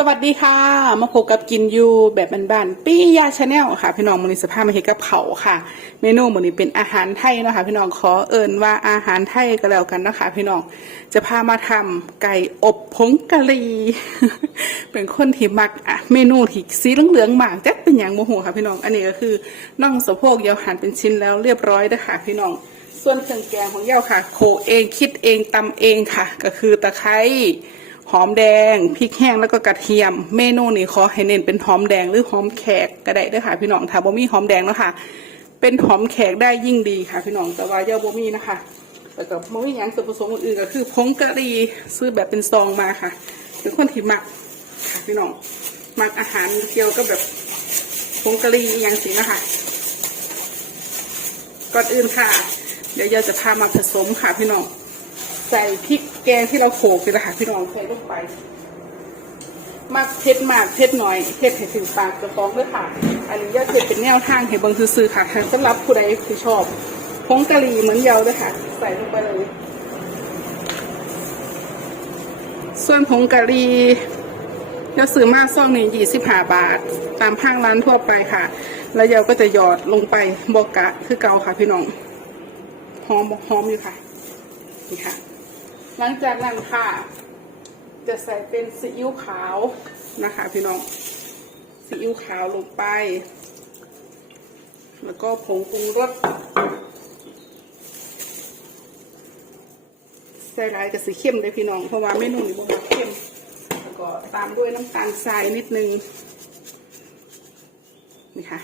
สวัสดีค่ะ มาพบกับกินยูแบบบ้านๆปี้ยาชาแนลค่ะ พี่น้องมือนี้สภาพมาเฮ็ดกับเขาค่ะ เมนูมือนี้เป็นอาหารไทยนะคะพี่น้องขอเอิญว่าอาหารไทยก็แล้วกันนะคะพี่น้องจะพามาทำไก่อบผงกะหรี่เป็นคนที่มักอะเมนูที่สีเหลืองๆมากจักเป็นอย่างโมโหค่ะพี่น้องอันนี้ก็คือน่องสะโพกยาวหั่นเป็นชิ้นแล้วเรียบร้อยนะคะพี่น้อง ส่วนเครื่องแกงของเย้าค่ะโขเองคิดเองตำเองค่ะ ก็คือตะไคร้ หอมแดงพริกแห้งแล้วก็กระเทียม เมนูนี้ขอให้เน้นเป็นหอมแดงหรือหอมแขกก็ได้ด้วยค่ะพี่น้องถ้าบ่มีหอมแดงแล้วค่ะ เป็นหอมแขกได้ยิ่งดีค่ะ พี่น้องแต่ว่าเย่าบ่มีนะคะแล้วก็บ่มีหยังส่วนผสมอื่นก็คือผงกะหรี่ซื้อแบบเป็นซองมาค่ะเป็นคนที่มักค่ะพี่น้องมักอาหารเกี่ยวกับแบบผงกะหรี่อย่างสินะคะก่อนอื่นค่ะ เดี๋ยวเยาจะพามาผสมค่ะพี่น้อง ใส่พริก แกงที่เราโขลกนี่แหละค่ะพี่น้องใส่ลงไปมากเผ็ดมากเผ็ดหน่อยเผ็ดให้ถึงปากกระป๋องด้วยค่ะ อันนี้ยอดเผ็ดเป็นแนวทางให้เบิ่งซื่อๆค่ะสำหรับผู้ใดที่ชอบผงกะหรี่เหมือนเยาด้วยค่ะ ใส่ลงไปเลย ส่วนผงกะหรี่ยาซื้อมาซองนี่ยี่สิบห้าบาท ตามห้างร้านทั่วไปค่ะ แล้วเยาก็จะหยอดลงไปบอกะคือเกาค่ะพี่น้องหอมหอมอยู่ค่ะนี่ค่ะ หลังจากนั้นค่ะ จะใส่เป็นซีอิ๊วขาวนะคะ พี่น้องซีอิ๊วขาวลงไป แล้วก็ผงปรุงรสใส่ลายกับสีเข้มเลยพี่น้อง เพราะว่าเมนูนี้บ่มาเข้ม แล้วก็ตามด้วยน้ำตาลทรายนิดนึง นี่ค่ะ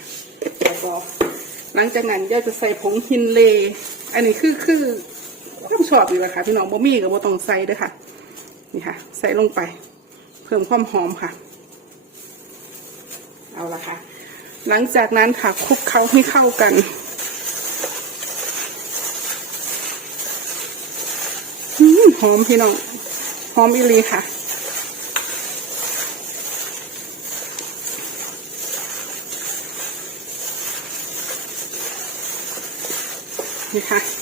แล้วก็หลังจากนั้นย่าจะใส่ผงฮินเล อันนี้คือคือ ความชอบอยู่เลยค่ะ พี่น้องบะหมี่กับบ่ต้องใส่เด้วยค่ะ นี่ค่ะ ใส่ลงไป เพิ่มความหอมค่ะ เอาละค่ะ หลังจากนั้นค่ะคลุกเคล้าให้เข้ากันอหอมพี่น้องหอมอีลีค่ะนี่ค่ะ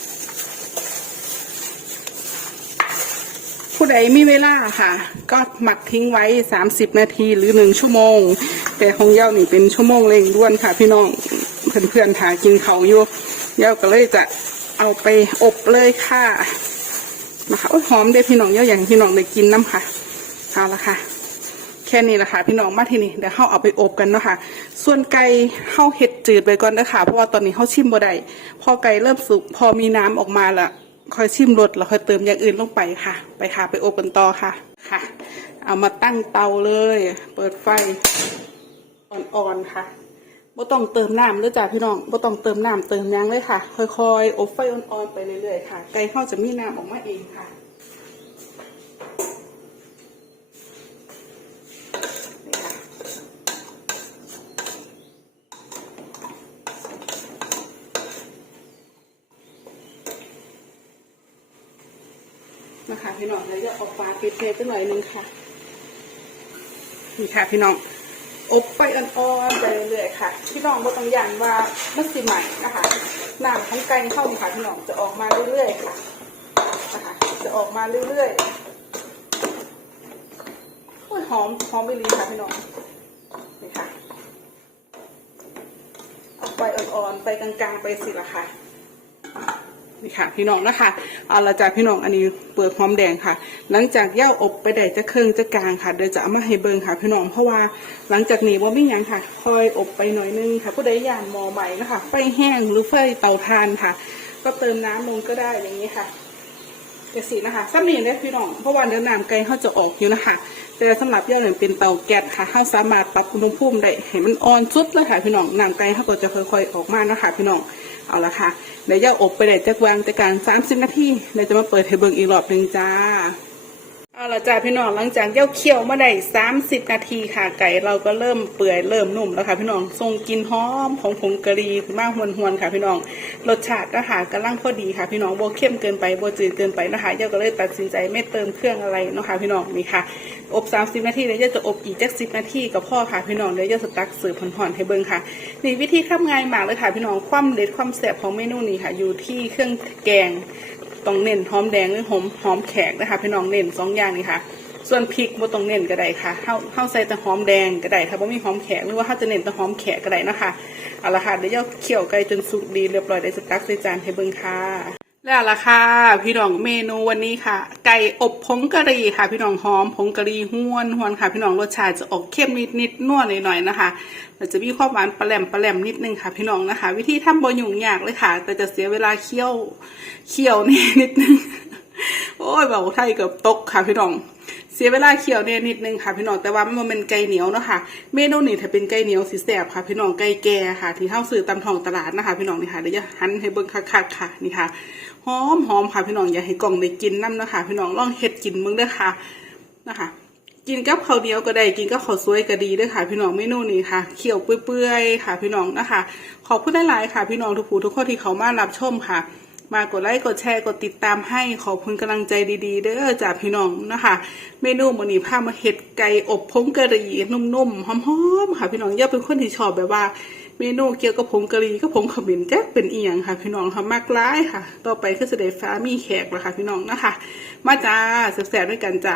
ผู้ใดมีเวลาค่ะ ก็หมักทิ้งไว้ 30 นาทีหรือหนึ่งชั่วโมง แต่ของเย้านี่เป็นชั่วโมงเร่งด่วนค่ะ พี่น้องเพื่อนๆหากินเขาอยู่เย้าก็เลยจะเอาไปอบเลยค่ะนะคะโอ้ยหอมเด้พี่น้องเย้าอย่างพี่น้องได้กินน้ำค่ะเอาละค่ะ แค่นี้แหละค่ะ พี่น้องมาที่นี้เดี๋ยวเข้าเอาไปอบกันเนาะค่ะ ส่วนไก่เข้าเห็ดจืดไปก่อนนะคะเพราะว่าตอนนี้เข้าชิมบ่ได้พอไก่เริ่มสุกพอมีน้ำออกมาละ ค่อยชิมรสแล้วค่อยเติมอย่างอื่นลงไปค่ะ ไปค่ะไปอบกันต่อค่ะค่ะ เอามาตั้งเตาเลย เปิดไฟอ่อนๆค่ะบ่ต้องเติมน้ำเลยจ้ะพี่น้องบ่ต้องเติมน้ำเติมหยังเลยค่ะ ค่อยๆ อบไฟอ่อนๆไปเรื่อยๆค่ะไก่เข้าจะมีน้ำออกมาเองค่ะ นะคะพี่น้องแล้วจะเอาปลาปิดเทไปหน่อยนึงค่ะ นี่ค่ะพี่น้อง อบไปอ่อนๆไปเรื่อยๆค่ะ พี่น้องบ่ต้องยันว่ามันสิใหม่นะคะน้ำของไก่เข้าค่ะพี่น้องจะออกมาเรื่อยๆค่ะนะคะ จะออกมาเรื่อยๆโอ้ยหอมหอมไปเลยค่ะพี่น้องนี่ค่ะเอาไปอ่อนๆไปกลางๆไปสิละค่ะ นี่ค่ะพี่น้องนะคะเอาละจากพี่น้องอันนี้เปลือกหอมแดงค่ะ หลังจากย่าอบไปได้จะเครื่องจะกลางค่ะเดี๋ยวจะเอามาให้เบิ่งค่ะ พี่น้องเพราะว่าหลังจากนี้ว่าไม่ยังค่ะ คอยอบไปหน่อยนึงค่ะผู้ใดยานมอใหม่นะคะไฟแห้งหรือไฟเตาถ่านค่ะ ก็เติมน้ำลงก็ได้อย่างนี้ค่ะเดี๋ยวสินะคะซ้ำนี่ได้พี่น้องเพราะว่าเนื้อน้ำไก่เขาจะออกอยู่นะคะ แต่สำหรับย่าเนี่ยเป็นเตาแก๊สค่ะเขาสามารถปรับอุณหภูมิได้ให้มันอ่อนสุดเลยค่ะพี่น้องน้ำไก่เขาก็จะค่อยๆออกมานะคะพี่น้อง เอาละค่ะเดี๋ยวย่าอบไปได้จักวางจากการ30นาทีเดี๋ยวจะมาเปิดให้เบิ่งอีกรอบหนึ่งจ้า เอาละจ้าพี่น้องหลังจากเย่าเคี่ยวมาได้30นาทีค่ะไก่เราก็เริ่มเปื่อยเริ่มนุ่มแล้วค่ะพี่น้องทรงกลินหอมของผงกะหรี่มากหวนหวนๆค่ะพี่น้องรสชาติอาหารกำลังพอดีค่ะ พี่น้องโบเข้มเกินไปโบจืดเกินไปนะคะย่าก็เลยตัดสินใจไม่เติมเครื่องอะไรนะคะพี่น้องนี่ค่ะ อบ30นาทีเดี๋ยวย่าจะอบอีกจัก10นาทีกับพ่อค่ะพี่น้องเดี๋ยวย่าสตักเสิร์ฟห่อนๆให้เบิ่งค่ะนี่วิธีทำง่ายมากเลยค่ะพี่น้องความเด็ดความแซ่บของเมนูนี้ค่ะ อยู่ที่เครื่องแกง ต้องเน้นหอมแดงหรือหอมหอมแขกนะคะพี่น้องเน้นสองอย่างนี้ค่ะ ส่วนพริกบ่ต้องเน้นก็ได้ค่ะเฮาเฮาใส่แต่หอมแดงก็ได้ถ้าบ่มีหอมแขกหรือว่าถ้าจะเน้นแต่หอมแขกก็ได้นะคะเอาละค่ะเดี๋ยวเคี่ยวไก่จนสุกดีเรียบร้อยได้สตักใส่จานให้เบิ่งค่ะ แล้วล่ะค่ะ พี่น้องเมนูวันนี้ค่ะ ไก่อบผงกะหรี่ค่ะ พี่น้องหอมผงกะหรี่ห้วนห้วนค่ะ พี่น้องรสชาติจะออกเข้มนิดนิดนัวหน่อยๆนะคะแต่จะมีความหวานปลาแหลมปลาแหลมนิดนึงค่ะ พี่น้องนะคะ วิธีทำบ่ยุ่งยากเลยค่ะ แต่จะเสียเวลาเคี่ยวเคี่ยวนี่นิดนึงโอ้ยเบาไทยเกือบตกค่ะ พี่น้องเสียเวลาเคี่ยวเนี่ยนิดนึงค่ะ พี่น้องแต่ว่ามันเป็นไก่เหนียวเนาะค่ะเมนูนี้ถ้าเป็นไก่เหนียวสีแสบค่ะ พี่น้องไก่แก่ค่ะ ที่เท่าซื้อตามท้องตลาดนะคะ พี่น้องนี่ค่ะเดี๋ยวจะหั่นให้เบิ่งคักๆค่ะนี่ค่ะ หอมหอมค่ะพี่น้องอย่าให้กล่องได้กินน้ำนะคะพี่น้องลองเฮ็ดกินเบิ่งด้อค่ะนะคะ กินกับข้าวเหนียวก็ได้กินกับข้าวสวยก็ดีด้วยค่ะ พี่น้องเมนูนี้ค่ะเคี่ยวเปื่อยๆค่ะ พี่น้องนะคะ ขอบคุณหลายๆค่ะ พี่น้องทุกผู้ทุกคนที่เขามารับชมค่ะ มากดไลค์กดแชร์กดติดตามให้ขอบคุณกำลังใจดีๆเด้อจากพี่น้องนะคะ เมนูมื้อนี้พามาเห็ดไก่อบผงกะหรี่นุ่มๆหอมๆค่ะ พี่น้องอย่าเป็นคนที่ชอบแบบว่า เมนูเกี่ยวกับผงกะหรี่ก็ผงขมิ้นแจ๊กเป็นอีหยังค่ะ พี่น้องค่ะมากร้ายค่ะ ต่อไปคือเสด้ฟ้ามีแขกแล้วค่ะ พี่น้องนะคะ มาจ้าแซ่บๆด้วยกันจ้า